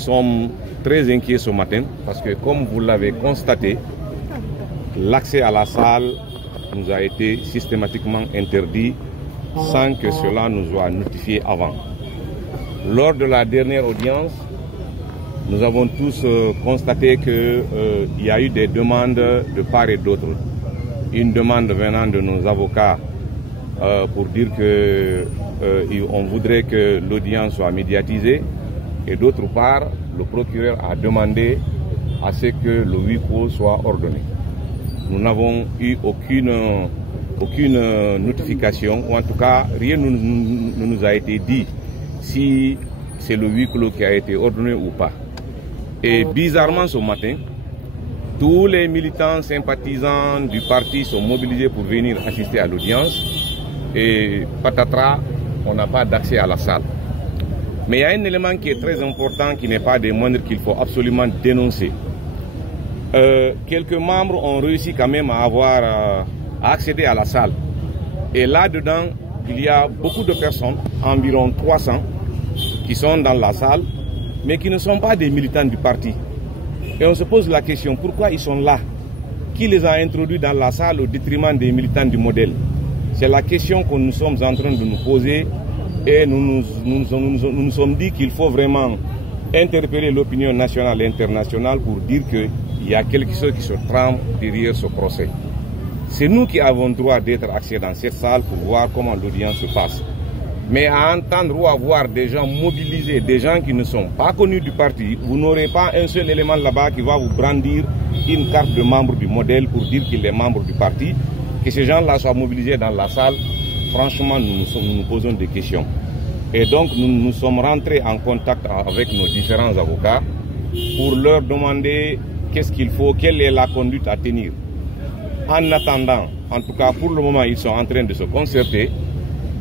Nous sommes très inquiets ce matin parce que, comme vous l'avez constaté, l'accès à la salle nous a été systématiquement interdit sans que cela nous soit notifié avant. Lors de la dernière audience, nous avons tous constaté qu'il y a eu des demandes de part et d'autre. Une demande venant de nos avocats pour dire qu'on voudrait que l'audience soit médiatisée, et d'autre part, le procureur a demandé à ce que le huis clos soit ordonné. Nous n'avons eu aucune notification, ou en tout cas rien ne nous a été dit si c'est le huis clos qui a été ordonné ou pas. Et bizarrement ce matin, tous les militants sympathisants du parti sont mobilisés pour venir assister à l'audience et patatras, on n'a pas d'accès à la salle. Mais il y a un élément qui est très important, qui n'est pas des moindres, qu'il faut absolument dénoncer. Quelques membres ont réussi quand même à accéder à la salle. Et là-dedans, il y a beaucoup de personnes, environ 300, qui sont dans la salle, mais qui ne sont pas des militants du parti. Et on se pose la question, pourquoi ils sont là? Qui les a introduits dans la salle au détriment des militants du modèle? C'est la question que nous sommes en train de nous poser, et nous nous sommes dit qu'il faut vraiment interpeller l'opinion nationale et internationale pour dire qu'il y a quelque chose qui se trame derrière ce procès. C'est nous qui avons droit d'être accès dans cette salle pour voir comment l'audience se passe. Mais à entendre ou à voir des gens mobilisés, des gens qui ne sont pas connus du parti, vous n'aurez pas un seul élément là-bas qui va vous brandir une carte de membre du modèle pour dire qu'il est membre du parti. Que ces gens-là soient mobilisés dans la salle, franchement, nous nous posons des questions. Et donc, nous sommes rentrés en contact avec nos différents avocats pour leur demander qu'est-ce qu'il faut, quelle est la conduite à tenir. En attendant, en tout cas pour le moment, ils sont en train de se concerter.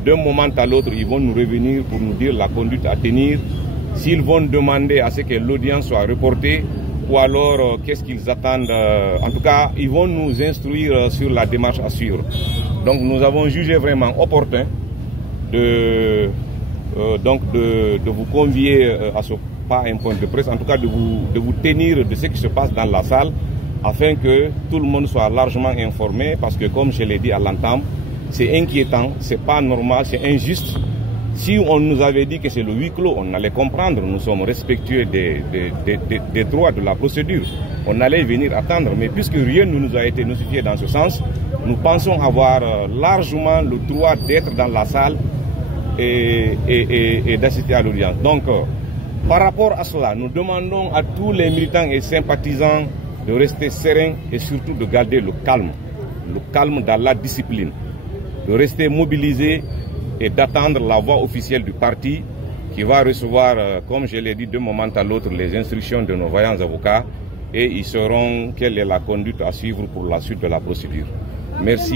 D'un moment à l'autre, ils vont nous revenir pour nous dire la conduite à tenir. S'ils vont demander à ce que l'audience soit reportée ou alors qu'est-ce qu'ils attendent. En tout cas, ils vont nous instruire sur la démarche à suivre. Donc nous avons jugé vraiment opportun de vous convier à ce pas un point de presse, en tout cas de vous tenir de ce qui se passe dans la salle afin que tout le monde soit largement informé parce que comme je l'ai dit à l'entame, c'est inquiétant, c'est pas normal, c'est injuste. Si on nous avait dit que c'est le huis clos, on allait comprendre, nous sommes respectueux des droits de la procédure. On allait venir attendre, mais puisque rien ne nous a été notifié dans ce sens, nous pensons avoir largement le droit d'être dans la salle et d'assister à l'audience. Donc, par rapport à cela, nous demandons à tous les militants et sympathisants de rester sereins et surtout de garder le calme dans la discipline, de rester mobilisés et d'attendre la voix officielle du parti qui va recevoir, comme je l'ai dit, d'un moment à l'autre, les instructions de nos vaillants avocats et ils sauront quelle est la conduite à suivre pour la suite de la procédure. Merci.